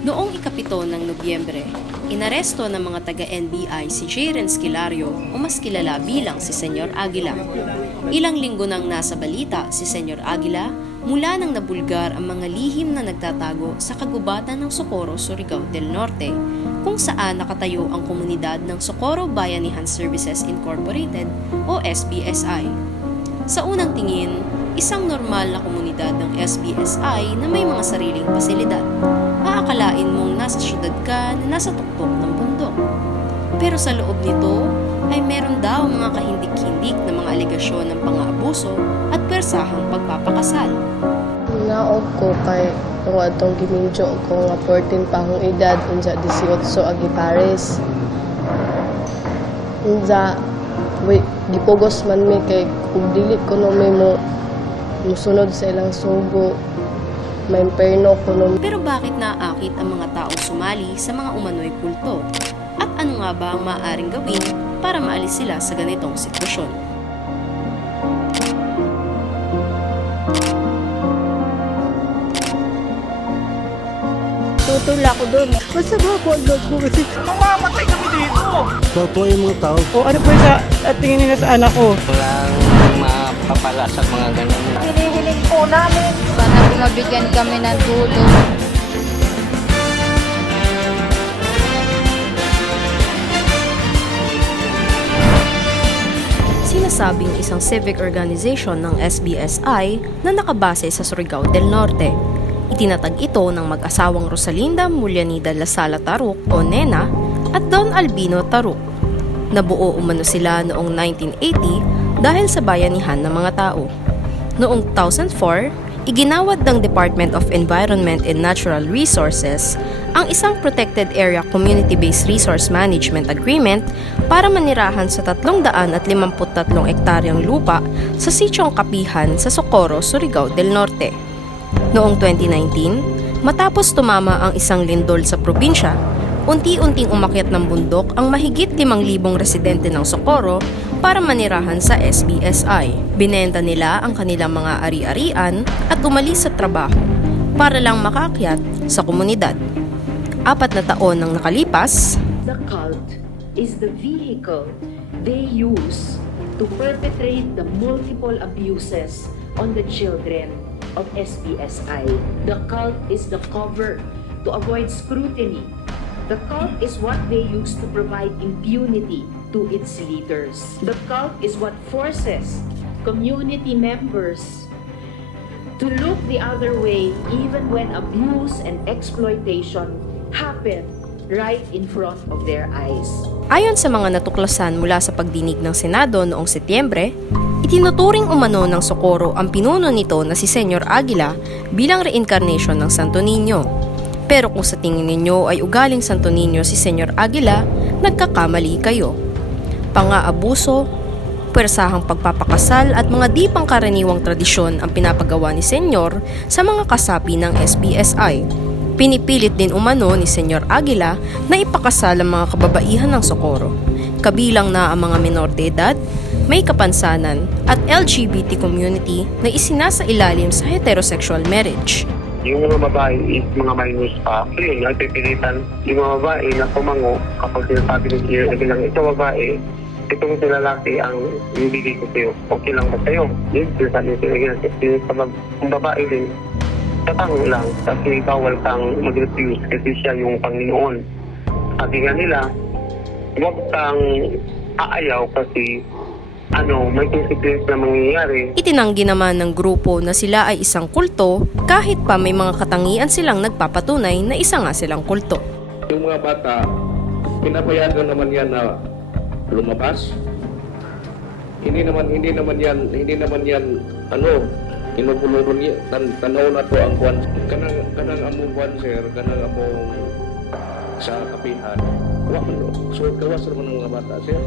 Noong ikapito ng Nobyembre, inaresto ng mga taga-NBI si Jaren Skilario o mas kilala bilang si Senyor Aguila. Ilang linggo nang nasa balita si Senyor Aguila mula nang nabulgar ang mga lihim na nagtatago sa kagubatan ng Socorro, Surigao del Norte, kung saan nakatayo ang komunidad ng Socorro Bayanihan Services Incorporated o SBSI. Sa unang tingin, isang normal na komunidad ng SBSI na may mga sariling pasilidad. Aakalain mong nasa syudad ka na nasa tuktok ng bundok. Pero sa loob nito ay meron daw mga kahindik-hindik na mga alegasyon ng pang-aabuso at persahang pagpapakasal. Naog ko kay kung atong giminjo ko nga 14 pa akong edad unsa 18 agi Paris. Unsa wait, gipugos man mi kay kung dili ko no mo musunod sa ilang sugo may imperno ko no Pero bakit naaakit ang mga taong sumali sa mga umano'y kulto? At ano nga ba ang maaaring gawin para maalis sila sa ganitong sitwasyon? Tutula ko doon. Basta ba ako ang loob ko kasi. Mamamatay kami dito! Totoo yung mga tao. O ano po sa at tingin nila sa anak ko? Walang mapapala sa mga ganyan. hinihiling po namin. Sana po mabigyan kami ng tulong. Sinasabing isang civic organization ng SBSI na nakabase sa Surigao del Norte. Itinatag ito ng mag-asawang Rosalinda Mulyanida Lasala Taruk o Nena at Don Albino Taruk. Nabuo umano sila noong 1980 dahil sa bayanihan ng mga tao. Noong 2004, iginawad ng Department of Environment and Natural Resources ang isang Protected Area Community-Based Resource Management Agreement para manirahan sa 353 ektaryang lupa sa Sityong Kapihan sa Socorro, Surigao del Norte. Noong 2019, matapos tumama ang isang lindol sa probinsya, unti-unting umakyat ng bundok ang mahigit 5,000 residente ng Socorro para manirahan sa SBSI. Binenta nila ang kanilang mga ari-arian at umalis sa trabaho para lang makaakyat sa komunidad. Apat na taon nang nakalipas, The cult is the vehicle they use to perpetrate the multiple abuses on the children of SBSI. The cult is the cover to avoid scrutiny. The cult is what they use to provide impunity to its leaders. The cult is what forces community members to look the other way even when abuse and exploitation happen right in front of their eyes. Ayon sa mga natuklasan mula sa pagdinig ng Senado noong Setyembre, itinuturing umano ng Socorro ang pinuno nito na si Senyor Aguila bilang reincarnation ng Santo Niño. Pero kung sa tingin ninyo ay ugaling Santo Niño si Senyor Aguila, nagkakamali kayo. Pang-aabuso, pwersahang pagpapakasal at mga di pangkaraniwang tradisyon ang pinapagawa ni Senyor sa mga kasapi ng SBSI. Pinipilit din umano ni Senyor Aguila na ipakasal ang mga kababaihan ng Socorro, kabilang na ang mga minor de edad, may kapansanan at LGBT community na isinasa ilalim sa heterosexual marriage. Yung mga babae is mga minors pa. So yun, nagpipilitan yung mga babae na pumango kapag sinasabi ng Kier na bilang ito babae, itong lalaki ang ibigay ko sa'yo. Okay lang ba sa'yo? Yun, sinasabi sila ganyan. Kasi kung babae din, tatango lang kasi bawal kang mag-refuse kasi siya yung Panginoon. Sabi nga nila, huwag kang aayaw kasi ano, may consequence na mangyayari. Itinanggi naman ng grupo na sila ay isang kulto kahit pa may mga katangian silang nagpapatunay na isa nga silang kulto. Yung mga bata, pinapayagan naman yan na lumabas. Hindi naman hindi naman yan hindi naman yan ano inubulungon niya. Tan tanaw na to ang kwan kanang kanang among kwan sir kanang among sa kapihan. Wa so kawas naman ng mga bata sir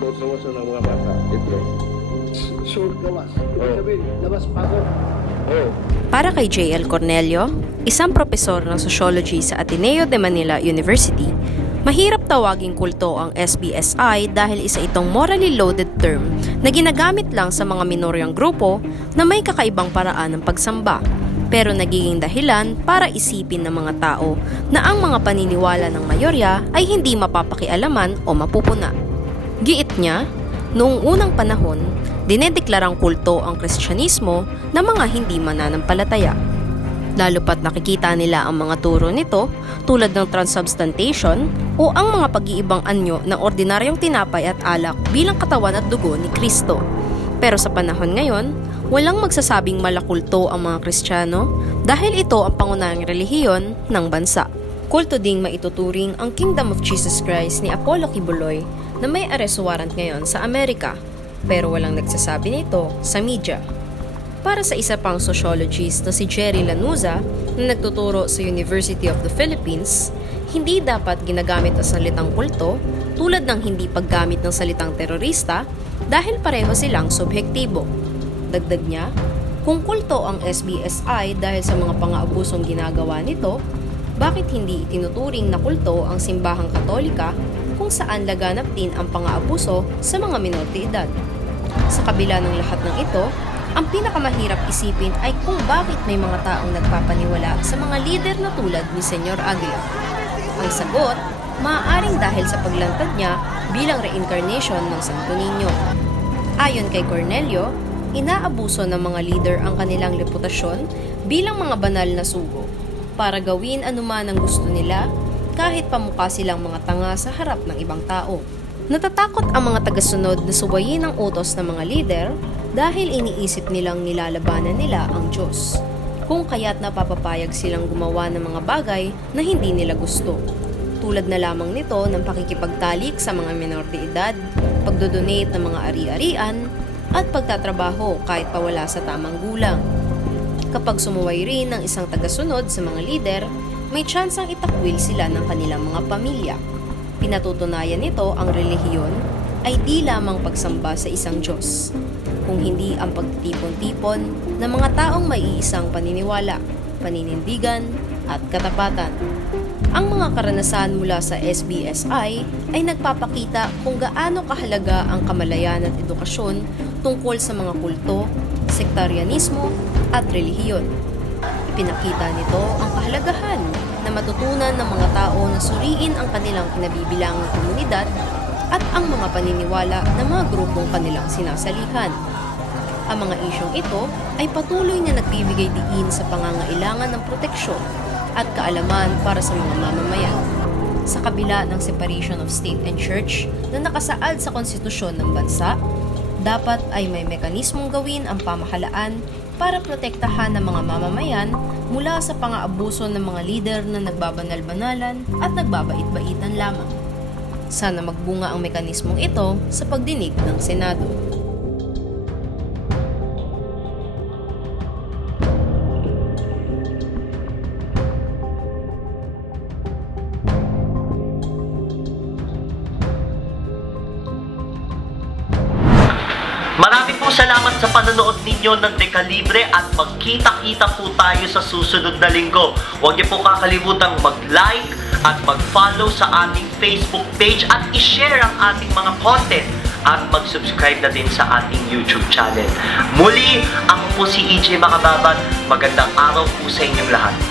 so kawas ng mga bata ito Short gawas. Oh. sabihin, labas pa ako. oh Para kay J.L. Cornelio, isang propesor ng sociology sa Ateneo de Manila University, mahirap tawaging kulto ang SBSI dahil isa itong morally loaded term na ginagamit lang sa mga minoryang grupo na may kakaibang paraan ng pagsamba. pero nagiging dahilan para isipin ng mga tao na ang mga paniniwala ng mayorya ay hindi mapapakialaman o mapupuna. Giit niya, noong unang panahon, dinedeklarang kulto ang Kristyanismo ng mga hindi mananampalataya. Lalo pat nakikita nila ang mga turo nito tulad ng transubstantiation o ang mga pag-iibang anyo ng ordinaryong tinapay at alak bilang katawan at dugo ni Kristo. Pero sa panahon ngayon, walang magsasabing malakulto ang mga Kristiyano dahil ito ang pangunahing relihiyon ng bansa. Kulto ding maituturing ang Kingdom of Jesus Christ ni Apollo Kibuloy na may arrest warrant ngayon sa Amerika pero walang nagsasabi nito sa media. Para sa isa pang sociologist na si Jerry Lanuza na nagtuturo sa University of the Philippines, hindi dapat ginagamit ang salitang kulto tulad ng hindi paggamit ng salitang terorista dahil pareho silang subjektibo. Dagdag niya, kung kulto ang SBSI dahil sa mga pang-aabusong ginagawa nito, bakit hindi itinuturing na kulto ang simbahang katolika kung saan laganap din ang pang-aabuso sa mga minor edad? Sa kabila ng lahat ng ito, ang pinakamahirap isipin ay kung bakit may mga taong nagpapaniwala sa mga lider na tulad ni Senyor Aguila. Ang sagot, maaaring dahil sa paglantad niya bilang reincarnation ng Santo Niño. Ayon kay Cornelio, inaabuso ng mga leader ang kanilang reputasyon bilang mga banal na sugo para gawin anuman ang gusto nila kahit pamukha silang mga tanga sa harap ng ibang tao. Natatakot ang mga tagasunod na suwayin ang utos ng mga leader dahil iniisip nilang nilalabanan nila ang Diyos. Kung kaya't napapapayag silang gumawa ng mga bagay na hindi nila gusto. Tulad na lamang nito ng pakikipagtalik sa mga minor de edad, pagdodonate ng mga ari-arian, at pagtatrabaho kahit pa wala sa tamang gulang. Kapag sumuway rin ng isang tagasunod sa mga lider, may tsansang itakwil sila ng kanilang mga pamilya. Pinatutunayan nito ang relihiyon ay di lamang pagsamba sa isang Diyos, kung hindi ang pagtitipon-tipon ng mga taong may iisang paniniwala, paninindigan, at katapatan. Ang mga karanasan mula sa SBSI ay nagpapakita kung gaano kahalaga ang kamalayan at edukasyon tungkol sa mga kulto, sektaryanismo at relihiyon. Ipinakita nito ang kahalagahan na matutunan ng mga tao na suriin ang kanilang kinabibilangang komunidad at ang mga paniniwala ng mga grupong kanilang sinasalihan. Ang mga isyong ito ay patuloy na nagbibigay diin sa pangangailangan ng proteksyon at kaalaman para sa mga mamamayan. Sa kabila ng separation of state and church na nakasaad sa konstitusyon ng bansa, dapat ay may mekanismong gawin ang pamahalaan para protektahan ng mga mamamayan mula sa pang-aabuso ng mga lider na nagbabanal-banalan at nagbabait-baitan lamang. Sana magbunga ang mekanismong ito sa pagdinig ng Senado. Marami po salamat sa panonood ninyo ng Decalibre at magkita-kita po tayo sa susunod na linggo. Huwag niyo po kakalimutang mag-like at mag-follow sa ating Facebook page at i-share ang ating mga content at mag-subscribe na din sa ating YouTube channel. Muli, ako po si EJ Makababat. Magandang araw po sa inyong lahat.